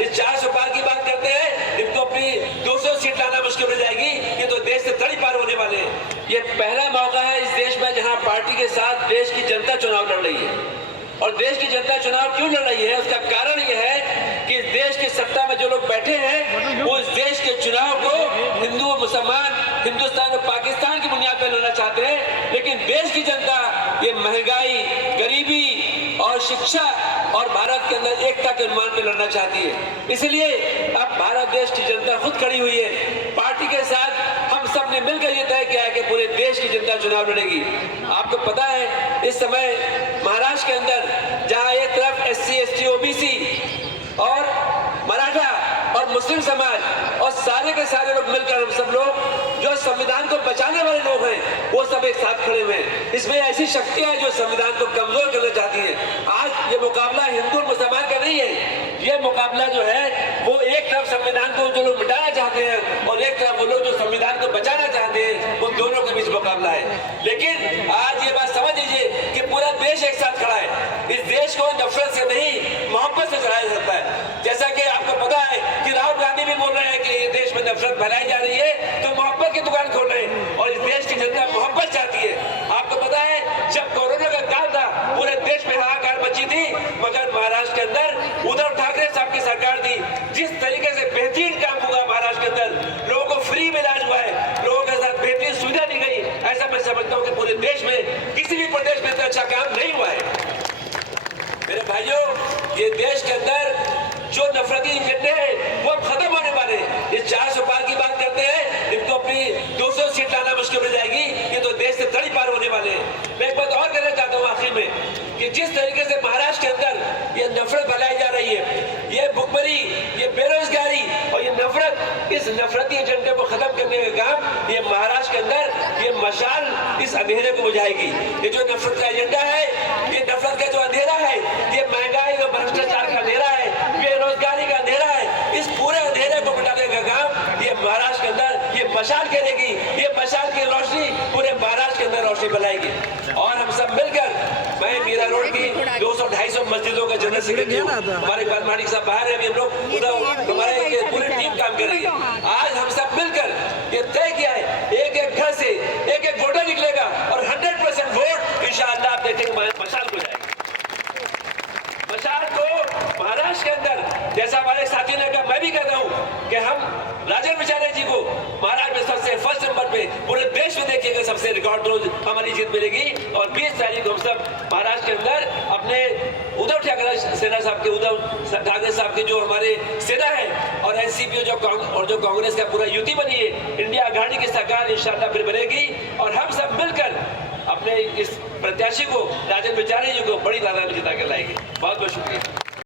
ये 400 पार की बात करते हैं, इनको अपनी 200 सीट लाना मुश्किल हो जाएगी। ये तो देश से तड़ी पार होने वाले हैं। ये पहला मौका है इस देश में जहां पार्टी के साथ देश की जनता चुनाव लड़ रही है। और देश की जनता चुनाव क्यों लड़ रही है, उसका कारण यह है कि इस देश की सत्ता में जो लोग बैठे हैं वो इस देश के चुनाव को हिंदू और मुसलमान, हिंदुस्तान और पाकिस्तान की बुनियाद पर लड़ना चाहते हैं। लेकिन देश की जनता ये महंगाई, गरीबी और शिक्षा और भारत के अंदर एकता के अनुमान पर लड़ना चाहती है। इसलिए अब भारत देश की जनता खुद खड़ी हुई है। पार्टी के साथ हम सब ने मिलकर ये तय किया है कि पूरे देश की जनता चुनाव लड़ेगी। आपको पता है इस समय महाराष्ट्र के अंदर जहां एक तरफ SC, ST, OBC और मराठा और मुस्लिम समाज और सारे के सारे लोग मिलकर, हम सब लोग जो संविधान को बचाने वाले लोग हैं वो सब एक साथ खड़े हुए हैं। इसमें ऐसी शक्तियां हैं जो संविधान को कमजोर करना चाहती है। आज ये मुकाबला हिंदू और मुसलमान का नहीं है। ये मुकाबला जो है वो एक तरफ संविधान को जो लोग मिटाना चाहते हैं और एक तरफ वो लोग जो संविधान को बचाना चाहते हैं, उन दोनों के बीच मुकाबला है। लेकिन आज ये बात समझ लीजिए कि पूरा देश एक साथ खड़ा है। इस देश को नफरत से नहीं, मोहब्बत से चलाया जाता है। जैसा कि आपको पता है कि राहुल गांधी भी बोल रहे हैं कि देश में नफरत फैलाई जा रही है, तो मोहब्बत की दुकान खोल रहे हैं और इस देश की जनता मोहब्बत चाहती है। आपको पता है जब कोरोना का काल था पूरे देश में हाहाकार मची थी, मगर महाराष्ट्र के अंदर उद्धव ठाकरे साहब की सरकार थी। जिस तरीके से बेहतरीन काम हुआ महाराष्ट्र के अंदर, लोगों को फ्री में इलाज हुआ है, लोगों के साथ बेहतरीन सुविधा दी गई, ऐसा मैं समझता हूँ कि पूरे देश में किसी भी प्रदेश में इतना अच्छा काम नहीं हुआ है। मेरे भाइयों, ये देश के अंदर जो नफरती एजेंडे हैं वो अब खत्म होने वाले हैं। इस 400 पार की बात करते हैं, इनको अपनी 200 सीट लाना मुश्किल हो जाएगी। ये तो देश से तड़ी पार होने वाले हैं। मैं एक बात और कहना चाहता हूँ आखिर में कि जिस तरीके से महाराष्ट्र के अंदर ये नफरत फैलाई जा रही है, ये भुखमरी, ये बेरोजगारी और ये नफरत, इस नफरती एजेंडे को खत्म करने का काम ये महाराष्ट्र के अंदर ये मशाल इस अंधेरे को बुझाएगी। ये जो नफरत का एजेंडा है, ये नफरत का जो अंधेरा है, ये महंगाई और भ्रष्टाचार का अंधेरा है, बेरोजगारी का अंधेरा है, इस पूरे अंधेरे को मिटाने का काम ये महाराष्ट्र के अंदर ये मशाल करेगी। ये मशाल की रोशनी पूरे महाराष्ट्र के अंदर रोशनी फैलाएगी। और हम सब मिलकर, मैं मीरा रोड की 200-250 मस्जिदों का जनरल सेक्रेटरी हूँ। हमारे पास मालिक साहब बाहर है, अभी हम लोग उधर हमारे पूरी टीम काम कर रही है। आज हम सब मिलकर ये तय किया है, एक एक घर से एक एक वोटर निकलेगा और 100% वोट इंशाअल्लाह आप देखेंगे मशाल को जाएगा। मशाल को महाराष्ट्र के अंदर, जैसा हमारे साथी ने कहा, मैं भी कहता हूँ कि हम राजन विचारे जी को महाराष्ट्र में सबसे फर्स्ट नंबर पे पूरे देश में देखिएगा, सबसे रिकॉर्ड रोज हमारी जीत मिलेगी। और 20 तारीख को हम सब महाराष्ट्र के अंदर अपने उद्धव ठाकरे सेना साहब के, उद्धव ठाकरे साहब के जो हमारे सेना है और NCP जो कांग्रेस का पूरा युति बनी है, इंडिया आघाड़ी की सरकार इंशाअल्लाह फिर बनेगी। और हम सब मिलकर अपने इस प्रत्याशी को, राजन विचारे जी को बड़ी तादाद में जिता कर लाएंगे। बहुत बहुत शुक्रिया।